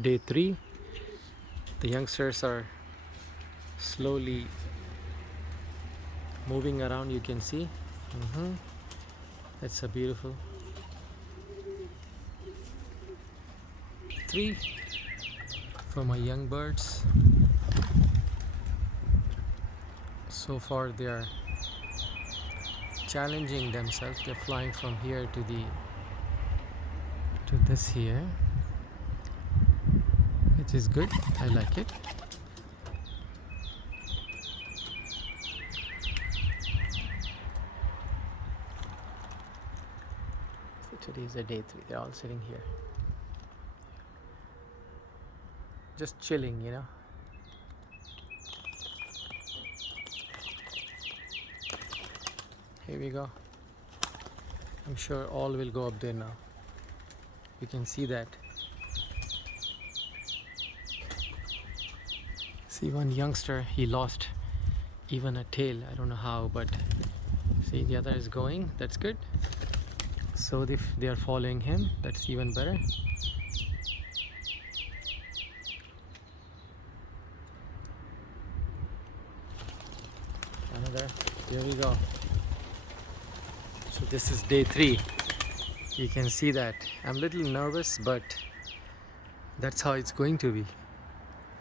Day 3. The youngsters are slowly moving around, you can see. That's a beautiful 3 for my young birds. So far they are challenging themselves. They're flying from here to this here, which is good. I like it. So today is a day 3. They're all sitting here, just chilling, you know. Here we go. I'm sure all will go up there now. You can see that. See, one youngster, he lost even a tail. I don't know how, but see, the other is going. That's good. So if they are following him, that's even better. Another. Here we go. So this is day 3. You can see that I'm a little nervous, but that's how it's going to be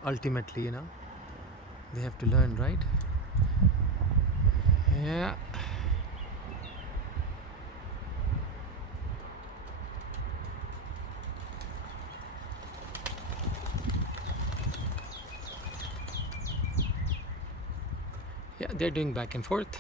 ultimately, you know. They have to learn, right? Yeah. Yeah, they're doing back and forth.